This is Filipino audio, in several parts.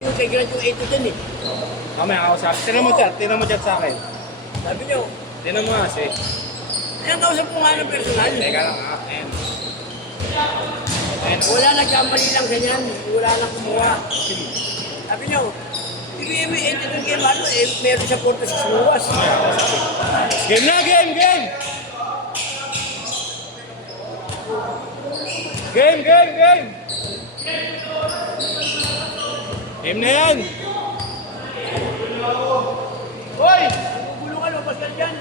Yung kay graduate dyan eh. Mamaya ako sa tinan mo chat sa akin. Sabi niyo, Tinan mo kasi. kaya kausap ko nga ng personal. Teka lang ha. Ayan. Wala nagkamali lang ganyan. Wala nang kumuha. Sabi niyo, ibigay mo yung 82 game ano eh, meron siya 46 luwas. Game na, game! Game! Game na yan! Hoy! Gugulungan mo, basta dyan.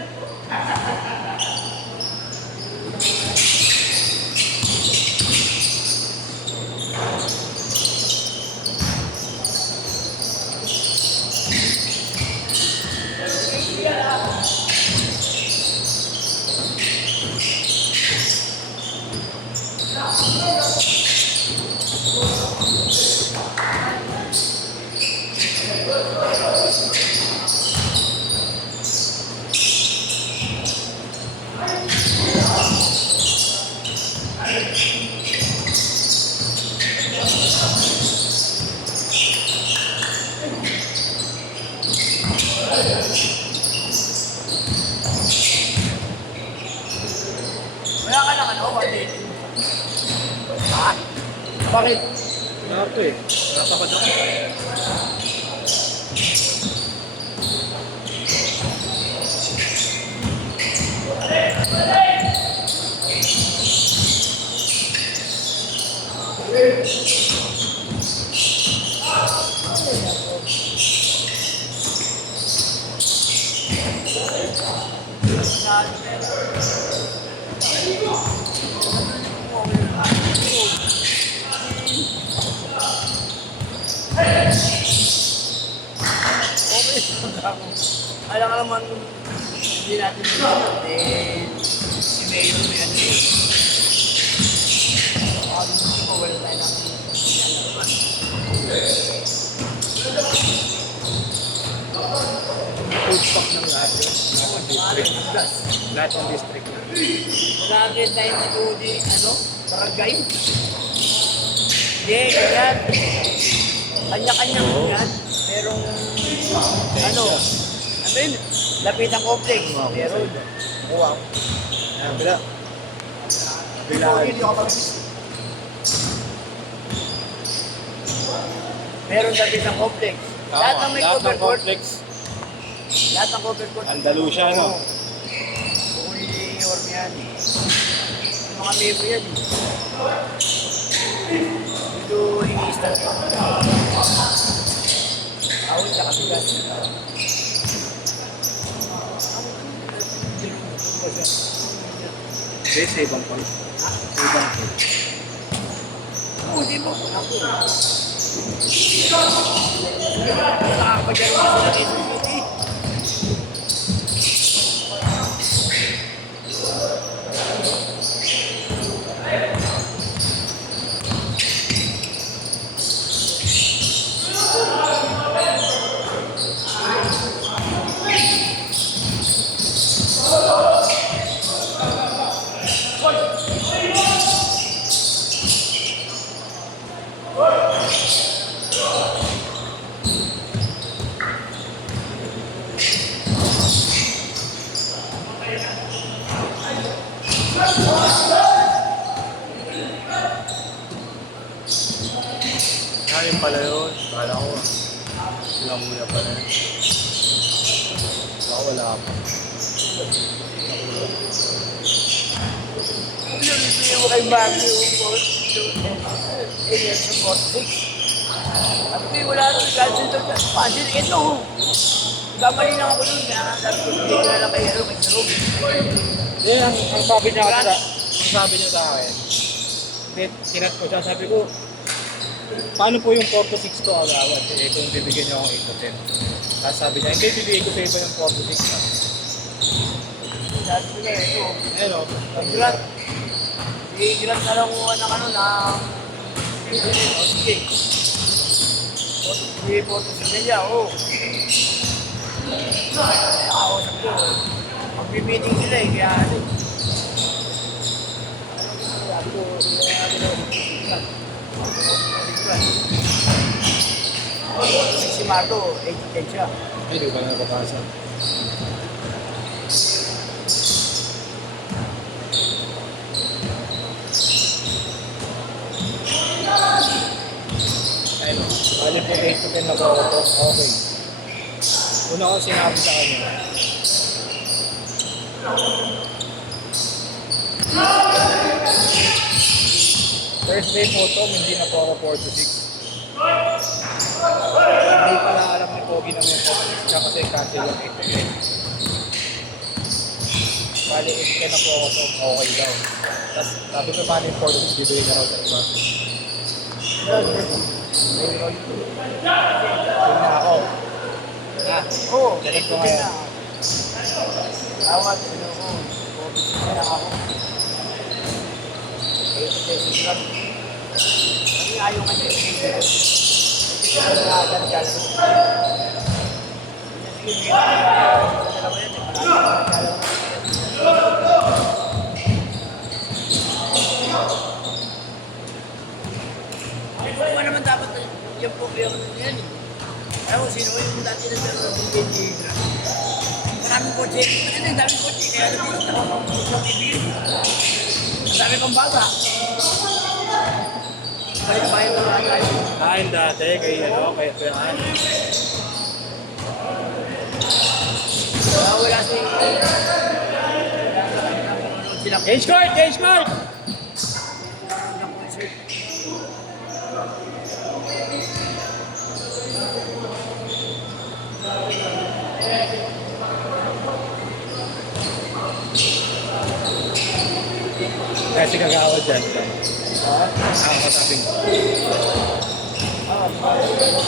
Wala ka naman ako, hindi. Ha? Bakit? Narto eh. Nasabad ako. Alam ka naman, hindi natin nilalaman eh, si Mayor mo yan eh. Hindi ko wala tayo naman nilalaman. Full stock ng lahat yun. Lahat ng district na. Mag-agad tayo dito di, barangay. Hindi, ganyan. Kanya-kanya yan. Merong, lapitan complex. Meron. Wow. Ayan, bila. Meron lapitan complex. Lahat ng may cover court. complex. Lahat ng cover court. Andalusia, no? Uli or yan eh. Mga member yan eh. Dito i-start ko. Awin ka kabigas. Okay, sa ibang point. Sa ibang point. Oo, di ba? Ako. Nakakadyan mo sila dito. Ayun pala yun. Kala ko. Silang muna pala yun. Baka wala pa. Nilipin mo kay Mario sa 46. Sabi wala rin cancel to. Cancel ito. Gamali lang ako nun. Sabi ko, hindi ko na lang kay Jerome. Yan, ang sabi niya sa akin. Tinat ko siya, sabi ko, paano po yung 4 to 6 ko agawad? Eh, kung bibigyan niyo akong 8 to 10. Tapos sabi niya, hindi, bibigyan ko sa iba yung 4 to 6 na. Sabi ko na ito. Ayun o. Grant. I-grant na lang kung na sige. Sige po ito sa kanya, oo. Nakausap ko. Mag-meeting sila eh, kaya ano. Sabi ko, grant. Marco, 8-10 siya. Ay, di ba na napapasa? Ayun, bali po 8 to 10 na po ako to. Okay. Una ko sinabi sa kanya. Thursday po to, hindi na po ako 4 to 6. Hindi pala alam ni Pogi na may 4 to 6 siya kasi cancel yung 8 to 10. Bali, 8 to 10 na po ako to, okay daw. Tapos sabi ko paano yung 4 to 6, bibigyan na raw sa iba. Yun na ako. Oo, ganito ngayon. Tawag, ano ko. Focus na ako. 8-10 lang. Kasi ayaw nga niya. Hindi ko na nakagal. Ano naman dapat yung problema niyan eh. Ayaw, sino yung dati na meron ng hindi. Maraming kotse. Ano yung daming kotse? Kaya nabis na ako. Ang ibigin. Ang dami pang bata. Kaya bayan na lang tayo. Kain dati, kay ano, kay Kuyan. Wala si... Sila Change card! Change card! Kasi kagawad dyan. Ako kasabing. Ako kasabing.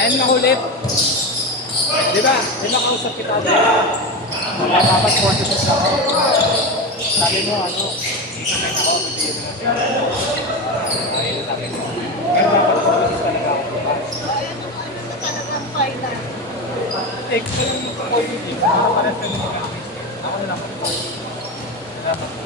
Ayun na ulit. Di ba? Di ba kausap kita doon? Dapat 46 ako. Sabi mo ano? Ayun ako, bibigyan mo na. Ayun sabi mo. Ngayon dapat 46 talaga ako. Eh, kung ako yung team, para sa mga ako na lang. Salamat.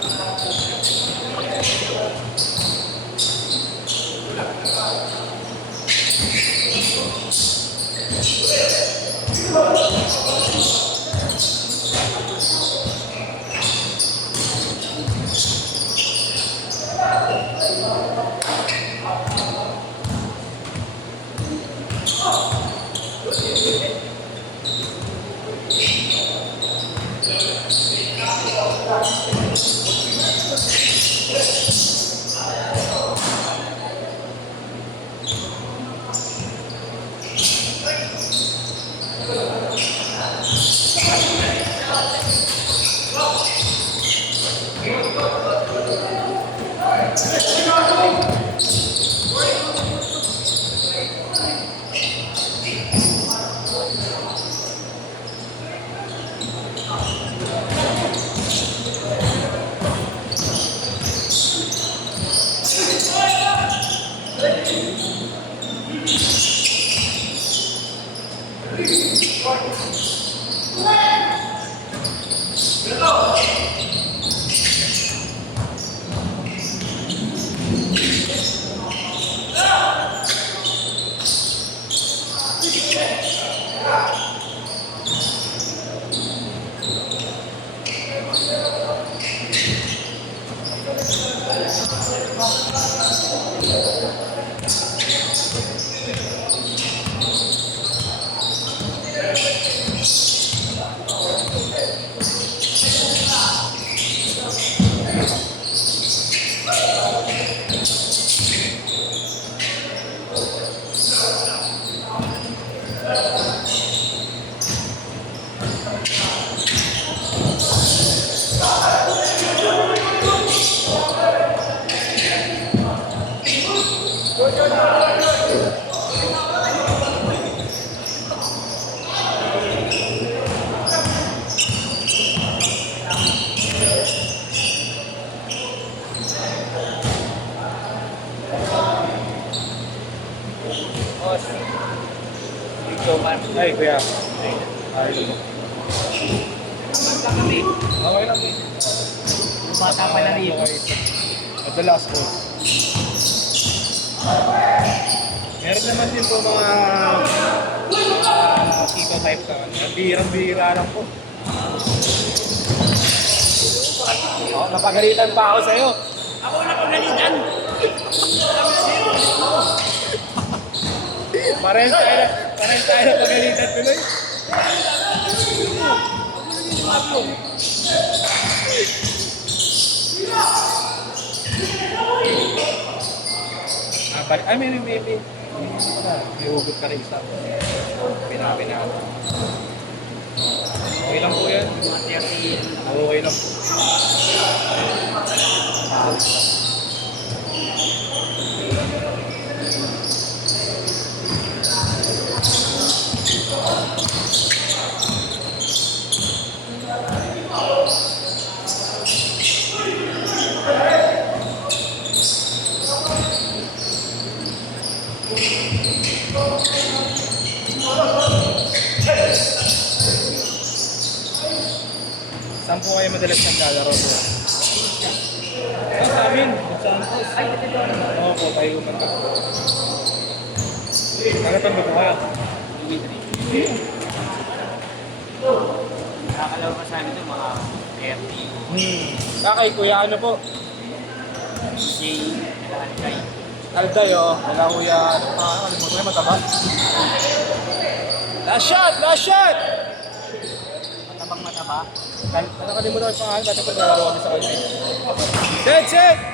Ay, kuya. Ay, mo. Basta kami. Okay lang eh. Yung bata pa na rin. Madalas ko. Meron naman din po mga Kiba type ka. Birang-bira lang po. Oh, napagalitan pa ako sa'yo. Ako na pagalitan. Pareho tayo na pagalitan tuloy. Ay, may hugot ka rin isa. Pinaka. Okay lang po yan. Okay lang po. Saan po kayo madalas naglalaro po? Sa amin, sa Santos. Ay, ito. Oo po, tayo umanta. Nagatan ba po kayo? Nakakalaro ka sa amin ito, mga 30. Kakay, kuya, ano po? DJ, Alcay. Alday, oh. Wala kuya, ano pa, ano mo, mataba? Last shot! Last shot! Matabang mataba. Nakalimutan ko yung pangalan, dati ko nalaro kami sa kanya. Set!